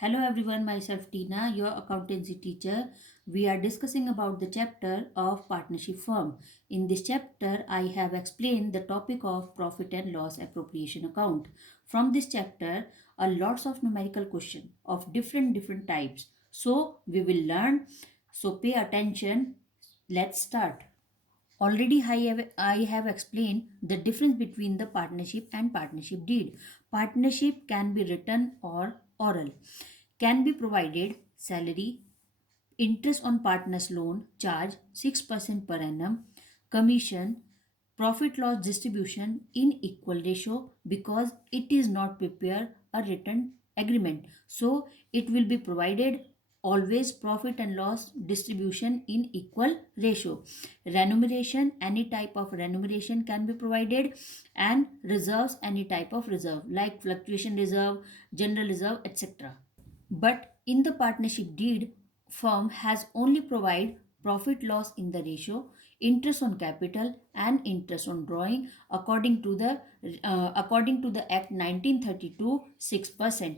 Hello everyone, myself Tina, your accountancy teacher. We are discussing about the chapter of partnership firm. In this chapter, I have explained the topic of profit and loss appropriation account. From this chapter, a lots of numerical question of different types. So we will learn. So pay attention. Let's start. Already I have explained the difference between the partnership and partnership deed. Partnership can be written or oral. Can be provided salary, interest on partner's loan, charge 6% per annum, commission, profit loss distribution in equal ratio because it is not prepare a written agreement. So it will be provided always profit and loss distribution in equal ratio. Remuneration, any type of remuneration can be provided, and reserves, any type of reserve like fluctuation reserve, general reserve, etc. But in the partnership deed, firm has only provide profit loss in the ratio, interest on capital and interest on drawing according to the Act 1932 6%.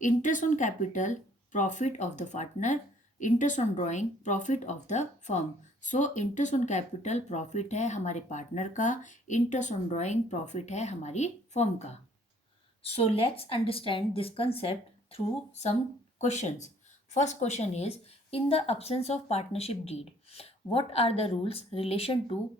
Interest on capital profit of the partner, interest on drawing profit of the firm. So interest on capital profit है हमारे partner का, interest on drawing profit है हमारी firm का. So let's understand this concept through some questions. First question is, in the absence of partnership deed, what are the rules relation to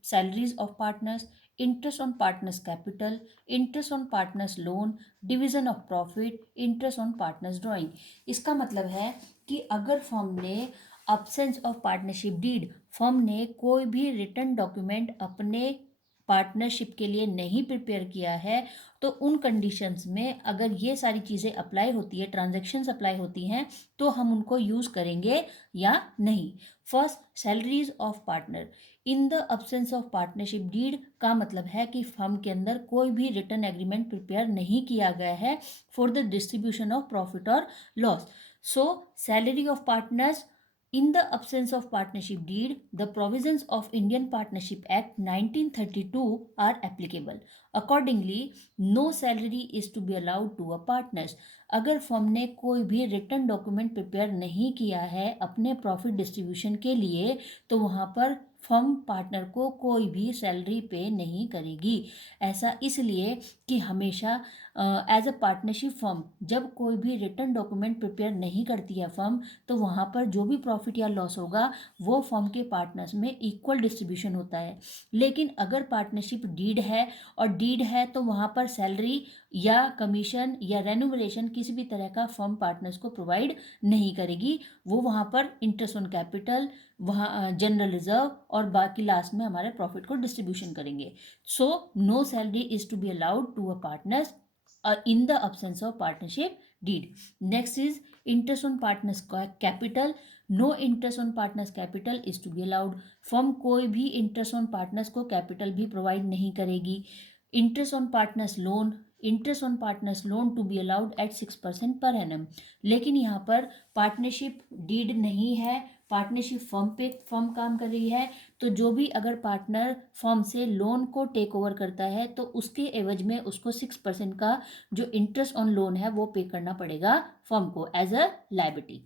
salaries of partners, interest on partners capital, interest on partners loan, division of profit, interest on partners drawing. इसका मतलब है कि अगर firm ने absence of partnership deed, firm ने कोई भी return document अपने पार्टनरशिप के लिए नहीं प्रिपेयर किया है, तो उन कंडीशंस में अगर ये सारी चीज़ें अप्लाई होती है, ट्रांजैक्शंस अप्लाई होती हैं, तो हम उनको यूज़ करेंगे या नहीं. First, salaries of partner. In the absence of partnership deed का मतलब है कि फर्म के अंदर कोई भी रिटर्न एग्रीमेंट प्रिपेयर नहीं किया गया है for the distribution of profit और loss. So salary of partners. In the absence of partnership deed, the provisions of Indian Partnership Act 1932 are applicable. Accordingly, no salary is to be allowed to a partners. अगर firm ने कोई भी return document prepare नहीं किया है अपने profit distribution के लिए, तो वहाँ पर फर्म पार्टनर को कोई भी सैलरी पे नहीं करेगी. ऐसा इसलिए कि हमेशा एज अ पार्टनरशिप फर्म जब कोई भी रिटर्न डॉक्यूमेंट प्रिपेयर नहीं करती है फर्म, तो वहाँ पर जो भी प्रॉफिट या लॉस होगा वो फर्म के पार्टनर्स में इक्वल डिस्ट्रीब्यूशन होता है. लेकिन अगर पार्टनरशिप डीड है और डीड है तो वहाँ पर सैलरी या कमीशन या रेन्यूमरेशन किसी भी तरह का फर्म पार्टनर्स को प्रोवाइड नहीं करेगी. वो वहाँ पर इंटरेस्ट ऑन कैपिटल, वहाँ जनरल रिजर्व और बाकी लास्ट में हमारे प्रॉफिट को डिस्ट्रीब्यूशन करेंगे. So no salary is to be allowed to a partners in the absence of partnership deed. Next is interest on partners capital. No interest on partners capital is to be allowed. Firm कोई भी interest on partners को capital भी provide नहीं करेगी. Interest on partners loan. Interest on partners loan to be allowed at 6% per annum. लेकिन यहाँ पर partnership deed नहीं है, पार्टनरशिप फर्म पे फर्म काम कर रही है, तो जो भी अगर पार्टनर फर्म से लोन को टेक ओवर करता है तो उसके एवज में उसको 6% का जो इंटरेस्ट ऑन लोन है वो पे करना पड़ेगा फर्म को as a liability.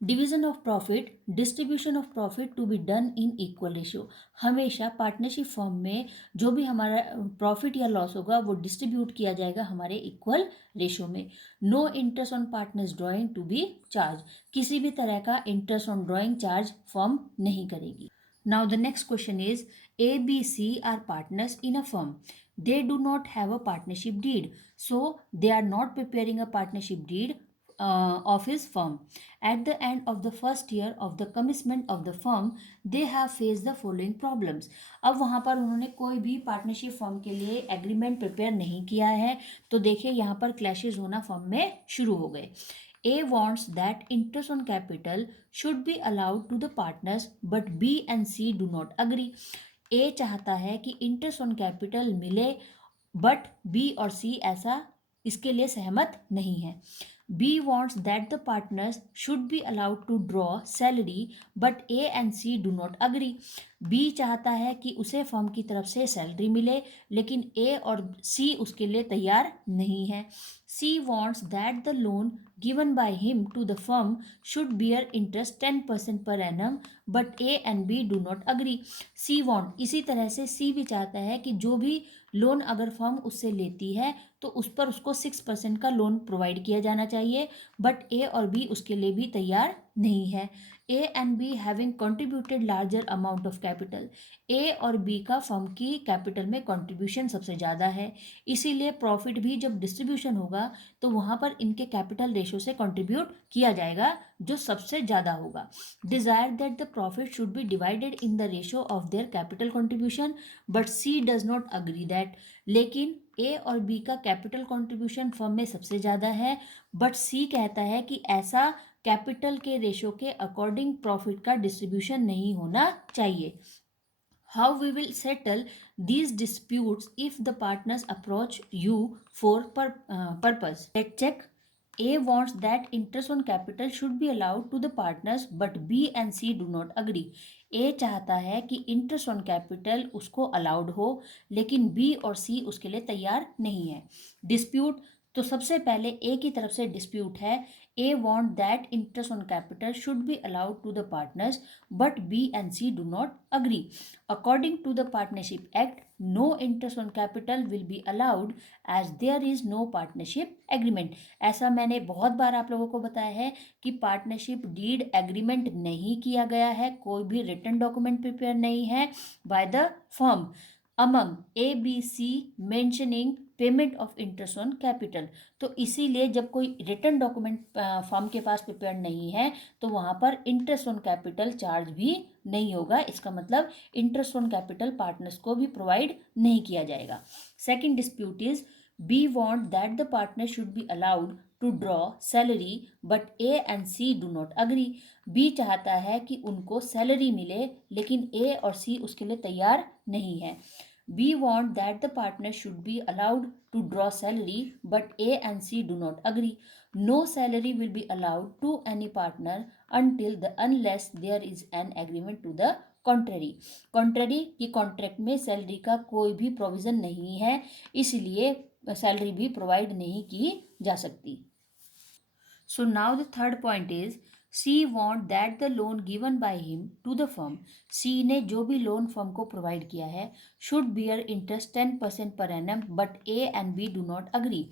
Division of profit. Distribution of profit to be done in equal ratio. हमेशा पार्टनरशिप फर्म में जो भी हमारा प्रॉफिट या लॉस होगा वो डिस्ट्रीब्यूट किया जाएगा हमारे इक्वल रेशियो में. No interest on partners drawing to be charge. किसी भी तरह का interest on drawing charge firm नहीं करेगी. Now the next question is, A, B, C are partners in a firm. They do not have a partnership deed. So they are not preparing a partnership deed of his firm. At the end of the first year of the commencement of the firm, they have faced the following problems. अब वहाँ पर उन्होंने कोई भी partnership firm के लिए agreement prepare नहीं किया है, तो देखिए यहाँ पर क्लैशेज होना फर्म में शुरू हो गए. A wants that interest on capital should be allowed to the partners, but B and C do not agree. A चाहता है कि इंटरेस्ट ऑन कैपिटल मिले, बट B और C ऐसा इसके लिए सहमत नहीं है। B wants that the partners should be allowed to draw salary but A and C do not agree. B चाहता है कि उसे फर्म की तरफ से सैलरी मिले लेकिन A और C उसके लिए तैयार नहीं है। C wants that the loan given by him to the firm should bear interest 10% per annum but A and B do not agree. C want इसी तरह से C भी चाहता है कि जो भी लोन अगर फर्म उससे लेती है तो उस पर उसको 6% का लोन प्रोवाइड किया जाना चाहिए बट ए और बी उसके लिए भी तैयार नहीं है। A and B having contributed larger amount of capital, A और बी का फर्म की कैपिटल में कंट्रीब्यूशन सबसे ज़्यादा है, इसीलिए प्रॉफिट भी जब डिस्ट्रीब्यूशन होगा तो वहाँ पर इनके कैपिटल रेशो से कंट्रीब्यूट किया जाएगा जो सबसे ज़्यादा होगा। Desire that the profit should be divided in the ratio of their capital contribution but C does not agree that, लेकिन ए और बी का कैपिटल कंट्रीब्यूशन फर्म में सबसे ज़्यादा है बट सी कहता है कि ऐसा कैपिटल के रेशो के अकॉर्डिंग प्रॉफिट का डिस्ट्रीब्यूशन नहीं होना चाहिए। How we will settle these disputes if the partners approach you for purpose? Let's check. A wants that interest on capital should be allowed to the partners but B and C do not agree. A चाहता है कि interest on capital उसको allowed हो लेकिन B और C उसके लिए तैयार नहीं है। डिस्प्यूट, तो सबसे पहले ए की तरफ से डिस्प्यूट है। A want that interest on capital should be allowed to the partners but B and C do not agree. According to the partnership act no interest on capital will be allowed as there is no partnership agreement. ऐसा मैंने बहुत बार आप लोगों को बताया है कि partnership deed agreement नहीं किया गया है, कोई भी रिटन डॉक्यूमेंट प्रिपेयर नहीं है by the firm among A B C mentioning payment of interest on capital. तो इसीलिए जब कोई रिटर्न डॉक्यूमेंट फर्म के पास प्रिपेयर नहीं है तो वहाँ पर इंटरेस्ट ऑन कैपिटल चार्ज भी नहीं होगा, इसका मतलब इंटरेस्ट ऑन कैपिटल पार्टनर्स को भी प्रोवाइड नहीं किया जाएगा। Second dispute is B want that the partner should be allowed to draw salary but A and C do not agree. B चाहता है कि उनको सैलरी मिले लेकिन ए और सी उसके लिए तैयार नहीं है। B want that the partner should be allowed to draw salary, but A and C do not agree. No salary will be allowed to any partner unless there is an agreement to the contrary. Contrary कि contract में salary का कोई भी provision नहीं है, इसलिए salary भी provide नहीं की जा सकती। So now the third point is C want that the loan given by him to the firm, C ने जो भी लोन फर्म को प्रोवाइड किया है should bear interest 10% per annum but A and B do not agree.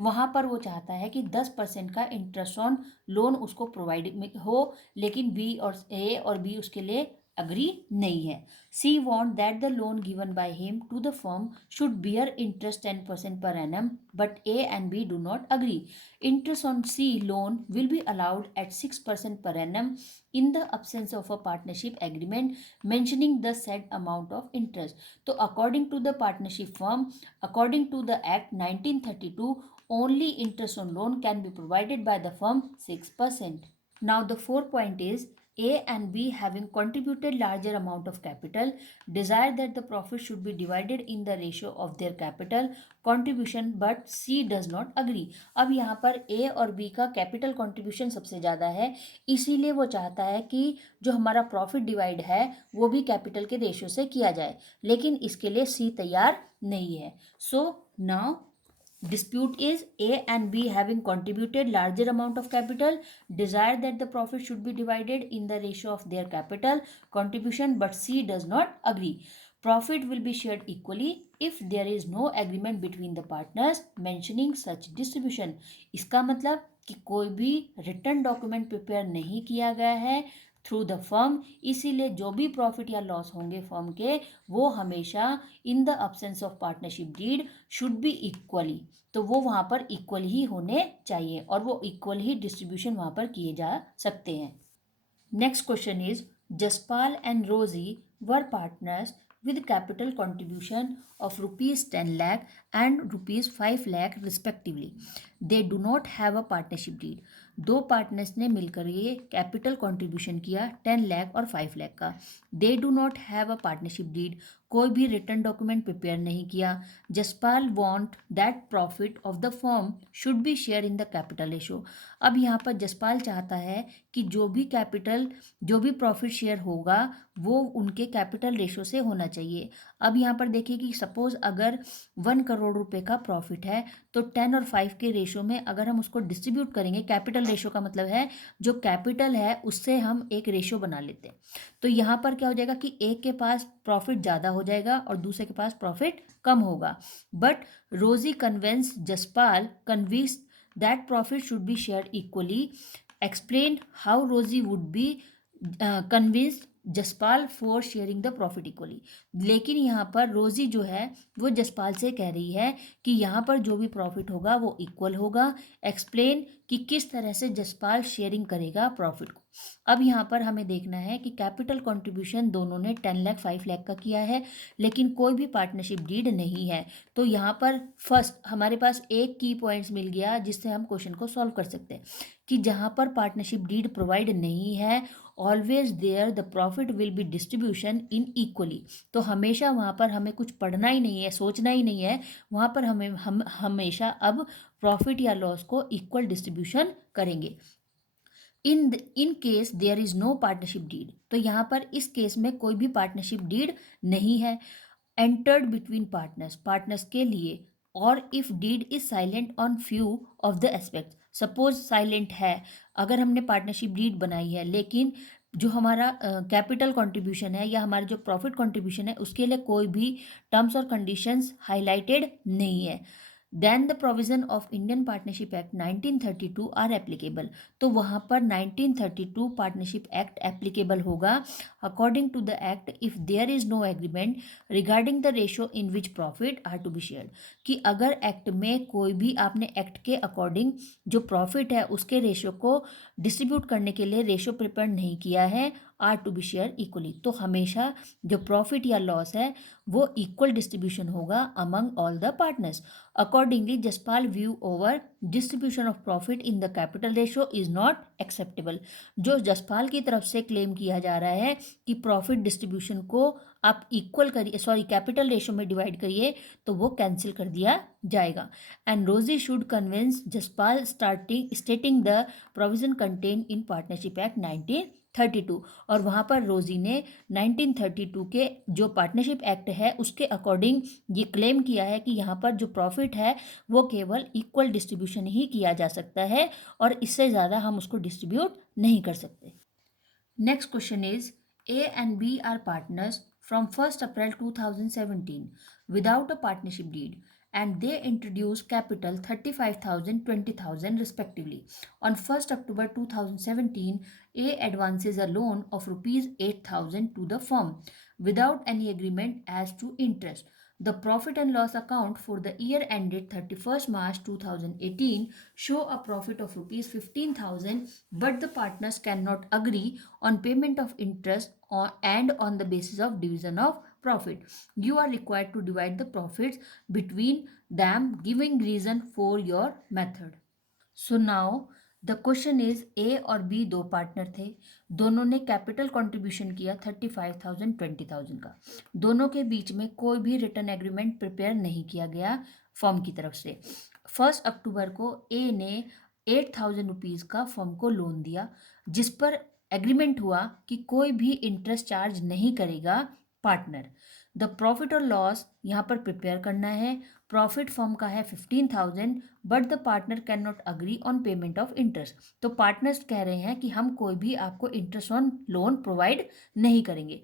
वहाँ पर वो चाहता है कि 10% का इंटरेस्ट ऑन लोन उसको प्रोवाइड हो लेकिन B और A और B उसके लिए अग्री नहीं है। C want that the loan given by him to the firm should bear interest 10% per annum but A and B do not agree. Interest on C loan will be allowed at 6% per annum in the absence of a partnership agreement mentioning the said amount of interest. तो according to the partnership firm, according to the Act 1932, only interest on loan can be provided by the firm 6%. Now the fourth point is A and B having contributed larger amount of capital desire that the profit should be divided in the ratio of their capital contribution but C does not agree. अब यहाँ पर A और B का capital contribution सबसे ज़्यादा है, इसीलिए वो चाहता है कि जो हमारा प्रॉफिट डिवाइड है वो भी कैपिटल के रेशियो से किया जाए, लेकिन इसके लिए C तैयार नहीं है। So now dispute is A and B having contributed larger amount of capital desire that the profit should be divided in the ratio of their capital contribution but C does not agree. Profit will be shared equally if there is no agreement between the partners mentioning such distribution. इसका मतलब कि कोई भी return document prepare नहीं किया गया है through the firm, इसीलिए जो भी प्रॉफिट या लॉस होंगे फर्म के वो हमेशा in the absence of partnership deed should be equally, तो वो वहाँ पर इक्वल ही होने चाहिए और वो इक्वल ही डिस्ट्रीब्यूशन वहाँ पर किए जा सकते हैं। Next question is Jaspal and Rosy were partners with capital contribution of rupees 10 lakh and rupees 5 lakh respectively. They do not have a partnership deed. दो पार्टनर्स ने मिलकर ये कैपिटल कंट्रीब्यूशन किया 10 लाख और 5 लाख का। They do not have a partnership deed, कोई भी return document prepare नहीं किया। Jaspal want that profit of the firm should be share in the capital ratio. अब यहाँ पर जसपाल चाहता है कि जो भी प्रॉफिट शेयर होगा वो उनके कैपिटल रेशो से होना चाहिए। अब यहाँ पर देखिए कि सपोज अगर 1 करोड़ रुपए का प्रॉफिट है तो 10 और 5 के रेशो में अगर हम उसको डिस्ट्रीब्यूट करेंगे, कैपिटल रेशो का मतलब है जो कैपिटल है उससे हम एक रेशो बना लेते हैं। तो यहाँ पर क्या हो जाएगा कि एक के पास प्रॉफिट ज़्यादा हो जाएगा और दूसरे के पास प्रॉफिट कम होगा। But Rosy convince Jaspal convince that profit should be share equally. Explain how Rosy would be convinced Jaspal for sharing the profit equally. लेकिन यहाँ पर रोजी जो है वो जसपाल से कह रही है कि यहाँ पर जो भी प्रॉफिट होगा वो इक्वल होगा। एक्सप्लेन कि किस तरह से जसपाल शेयरिंग करेगा प्रॉफिट को। अब यहाँ पर हमें देखना है कि कैपिटल कंट्रीब्यूशन दोनों ने 10 लाख 5 लाख का किया है, लेकिन कोई भी पार्टनरशिप डीड नहीं है। तो यहाँ पर फर्स्ट हमारे पास एक की पॉइंट्स मिल गया जिससे हम क्वेश्चन को सॉल्व कर सकते हैं कि जहाँ पर पार्टनरशिप डीड प्रोवाइड नहीं है, always there the profit will be distribution in equally. तो हमेशा वहाँ पर हमें कुछ पढ़ना ही नहीं है, सोचना ही नहीं है, वहाँ पर हम हमेशा अब प्रॉफिट या लॉस को इक्वल डिस्ट्रीब्यूशन करेंगे। In case there is no partnership deed, तो यहाँ पर इस केस में कोई भी पार्टनरशिप डीड नहीं है। एंटर्ड बिटवीन पार्टनर्स के लिए, और if deed is silent on few of the aspect. Suppose silent है, अगर हमने पार्टनरशिप डीड बनाई है लेकिन जो हमारा कैपिटल कंट्रीब्यूशन है या हमारा जो प्रॉफिट कंट्रीब्यूशन है उसके लिए कोई भी टर्म्स और कंडीशंस हाईलाइटेड नहीं है, then the provision of Indian Partnership Act 1932 are applicable. तो वहाँ पर 1932 पार्टनरशिप एक्ट एप्लीकेबल होगा। According to the act, if there is no agreement regarding the ratio in which profit are to be shared, कि अगर act में कोई भी आपने एक्ट के अकॉर्डिंग जो प्रॉफिट है उसके रेशो को डिस्ट्रीब्यूट करने के लिए रेशो प्रिपेयर नहीं किया है, are to be share equally, तो हमेशा जो प्रॉफिट या लॉस है वो इक्वल डिस्ट्रीब्यूशन होगा among all the partners. Accordingly Jaspal view over distribution of profit in the capital ratio is not acceptable. जो जसपाल की तरफ से क्लेम किया जा रहा है कि प्रॉफिट डिस्ट्रीब्यूशन को आप इक्वल करिए, सॉरी कैपिटल रेशो में डिवाइड करिए, तो वो कैंसिल कर दिया जाएगा। एंड रोजी should convince Jaspal stating the provision contain in partnership Act 1932। और वहाँ पर रोजी ने 1932 के जो पार्टनरशिप एक्ट है उसके अकॉर्डिंग ये क्लेम किया है कि यहाँ पर जो प्रॉफिट है वो केवल इक्वल डिस्ट्रीब्यूशन ही किया जा सकता है और इससे ज़्यादा हम उसको डिस्ट्रीब्यूट नहीं कर सकते। Next question is A and B are partners from 1st April 2017 without a partnership deed, and they introduce capital 35,000, 20,000 respectively. On 1st October 2017, A advances a loan of rupees 8,000 to the firm without any agreement as to interest. The profit and loss account for the year ended 31st March 2018 show a profit of rupees 15,000, but the partners cannot agree on payment of interest and on the basis of division of profit. You are required to divide the profits between them, giving reason for your method. So now the question is a और B दो partner थे, दोनों ने capital contribution किया 35,000 20,000 का। दोनों के बीच में कोई भी रिटर्न एग्रीमेंट प्रिपेयर नहीं किया गया फर्म की तरफ से। 1 अक्टूबर को ए ने 8,000 रुपीज़ का फर्म को लोन दिया जिस पर एग्रीमेंट हुआ कि कोई भी इंटरेस्ट चार्ज नहीं करेगा पार्टनर। द प्रॉफिट और लॉस यहाँ पर प्रिपेयर करना है। प्रॉफिट फर्म का है 15,000, but the partner can not agree on payment of interest. तो पार्टनर्स कह रहे हैं कि हम कोई भी आपको इंटरेस्ट ऑन लोन प्रोवाइड नहीं करेंगे।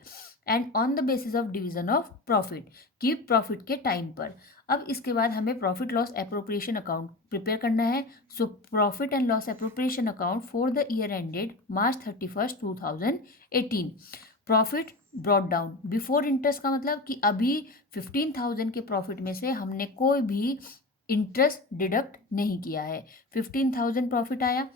And on the basis of division of profit, कि प्रॉफिट के टाइम पर। अब इसके बाद हमें profit loss appropriation account prepare करना है। So profit and loss appropriation account for the year ended March 31st 2018। Profit brought down before interest का मतलब कि अभी 15,000 के प्रॉफिट में से हमने कोई भी इंटरेस्ट डिडक्ट नहीं किया है। 15,000 प्रॉफिट आया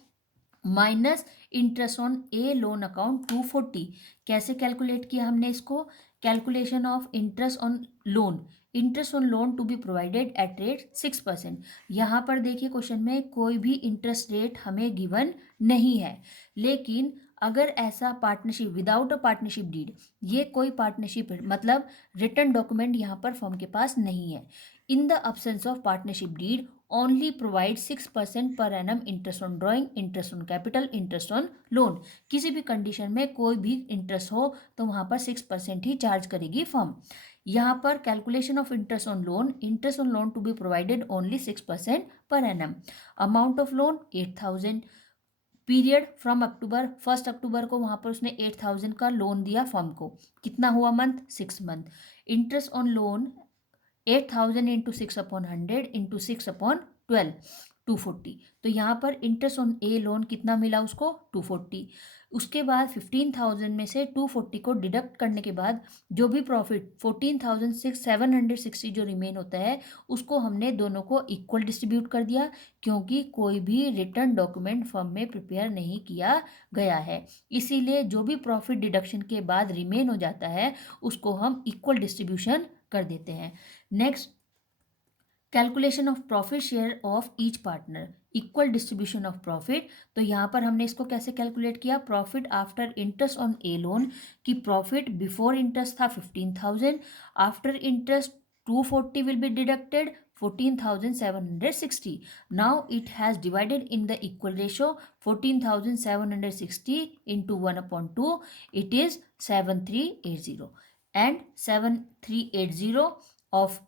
minus interest on a loan account 240। कैसे कैलकुलेट किया हमने इसको? Calculation of interest on loan, interest on loan to be provided at rate 6%। यहाँ पर देखिए क्वेश्चन में कोई भी इंटरेस्ट रेट हमें गिवन नहीं है, लेकिन अगर ऐसा partnership without a partnership deed, ये कोई पार्टनरशिप मतलब रिटर्न डॉक्यूमेंट यहाँ पर फर्म के पास नहीं है, in the absence of partnership deed only provide 6% per annum interest on drawing, interest on capital, interest on loan. किसी भी कंडीशन में कोई भी इंटरेस्ट हो तो वहाँ पर 6% ही चार्ज करेगी फर्म। यहाँ पर calculation of interest on loan, interest on loan to be provided only 6% per annum. Amount of loan 8,000। Period from October, 1 October को वहाँ पर उसने 8,000 का लोन दिया फर्म को। कितना हुआ month? 6 month. Interest on loan 8,000 into 6/100 into 6/12, 240। तो यहाँ पर इंटरेस्ट ऑन ए लोन कितना मिला उसको? 240। उसके बाद 15,000 में से 240 को डिडक्ट करने के बाद जो भी प्रॉफिट 14,760 जो रिमेन होता है उसको हमने दोनों को इक्वल डिस्ट्रीब्यूट कर दिया, क्योंकि कोई भी रिटर्न डॉक्यूमेंट फर्म में प्रिपेयर नहीं किया गया है, इसीलिए जो भी प्रॉफिट डिडक्शन के बाद रिमेन हो जाता है उसको हम इक्वल डिस्ट्रीब्यूशन कर देते हैं। Next, calculation of profit share of each partner, equal distribution of profit. तो यहाँ पर हमने इसको कैसे कैलकुलेट किया? Profit after interest on a loan की प्रॉफिट बिफोर इंटरेस्ट था 15,000, after interest 240 will be deducted 14,760. Now it has divided in the equal ratio 14,760 into 1/2, it is 7,380, and 7,380 of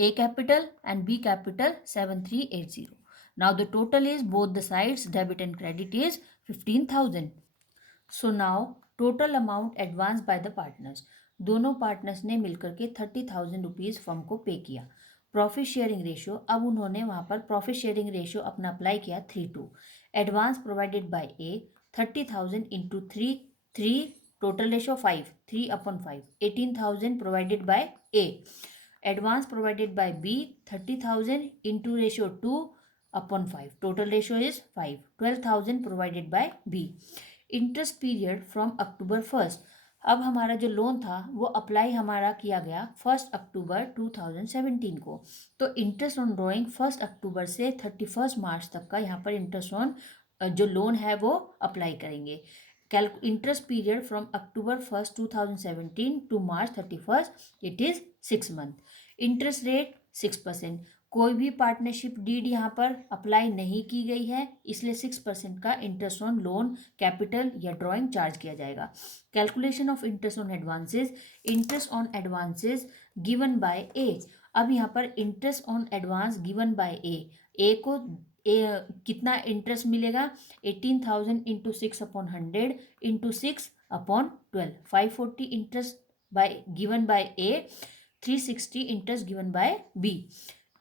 A capital and B capital 7,380. Now the total is both the sides debit and credit is 15,000. So now total amount advanced by the partners, दोनों partners ने मिलकर के 30,000 rupees firm को पे किया। Profit sharing ratio, अब उन्होंने वहाँ पर प्रॉफिट शेयरिंग रेशियो अपना अप्लाई किया 3:2। Advance provided by A 30,000 into 3, total ratio 5, 3/5, 18,000 provided by A. Advance provided by B 30,000 into ratio 2/5, total ratio is 5, 12,000 provided by B. Interest period from October 1st, अब हमारा जो loan था वो apply हमारा किया गया 1 अक्टूबर 2017 को, तो इंटरेस्ट ऑन ड्रॉइंग 1 अक्टूबर से 31 मार्च तक का यहाँ पर इंटरेस्ट ऑन जो लोन है वो अप्लाई करेंगे। Interest period from October 1st 2017 to March 31st, it is 6 month. Interest rate 6%, कोई भी पार्टनरशिप डीड यहाँ पर अप्लाई नहीं की गई है, इसलिए 6% का इंटरेस्ट ऑन लोन, कैपिटल या ड्राइंग चार्ज किया जाएगा। Calculation of interest on advances, interest on advances given by A. अब यहाँ पर interest on advance given by A को कितना इंटरेस्ट मिलेगा? 18,000 into 6/100 into 6/12, 540 interest by given by A, 360 interest given by B.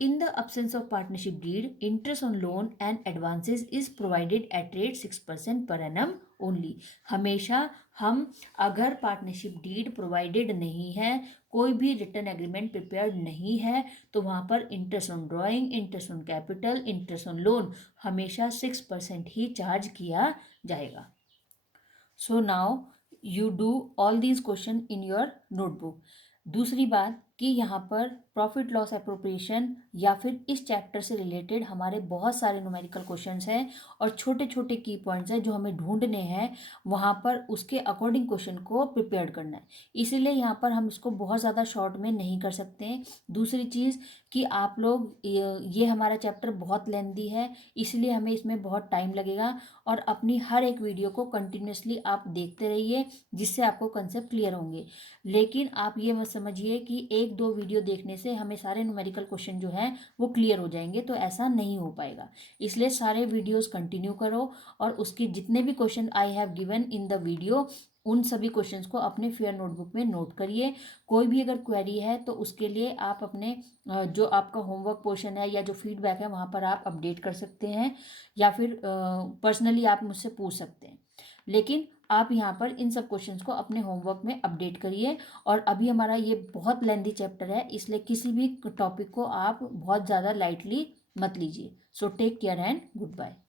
In the absence of partnership deed, interest on loan and advances is provided at rate 6% per annum only. हमेशा हम अगर partnership deed provided नहीं है, कोई भी return agreement prepared नहीं है, तो वहाँ पर interest on drawing, interest on capital, interest on loan हमेशा 6% ही चार्ज किया जाएगा। So now you do all these question in your notebook. दूसरी बात कि यहाँ पर प्रॉफिट लॉस एप्रोप्रिएशन या फिर इस चैप्टर से रिलेटेड हमारे बहुत सारे न्यूमेरिकल क्वेश्चंस हैं और छोटे छोटे की पॉइंट्स हैं जो हमें ढूंढने हैं, वहाँ पर उसके अकॉर्डिंग क्वेश्चन को प्रिपेयर करना है, इसीलिए यहाँ पर हम इसको बहुत ज़्यादा शॉर्ट में नहीं कर सकते हैं। दूसरी चीज़ कि आप लोग ये हमारा चैप्टर बहुत लेंथी है, इसलिए हमें इसमें बहुत टाइम लगेगा, और अपनी हर एक वीडियो को कंटिन्यूसली आप देखते रहिए जिससे आपको कंसेप्ट क्लियर होंगे। लेकिन आप ये मत समझिए कि 1-2 वीडियो देखने से हमें सारे न्यूमेरिकल क्वेश्चन जो हैं वो क्लियर हो जाएंगे, तो ऐसा नहीं हो पाएगा। इसलिए सारे वीडियोस कंटिन्यू करो और उसके जितने भी question I have given in the video, उन सभी क्वेश्चंस को अपने फेयर नोटबुक में नोट करिए। कोई भी अगर क्वेरी है तो उसके लिए आप अपने जो आपका होमवर्क पोर्शन है या जो फीडबैक है वहाँ पर आप अपडेट कर सकते हैं, या फिर पर्सनली आप मुझसे पूछ सकते हैं। लेकिन आप यहाँ पर इन सब क्वेश्चंस को अपने होमवर्क में अपडेट करिए। और अभी हमारा ये बहुत लेंथी चैप्टर है, इसलिए किसी भी टॉपिक को आप बहुत ज़्यादा लाइटली मत लीजिए। So take care and good bye.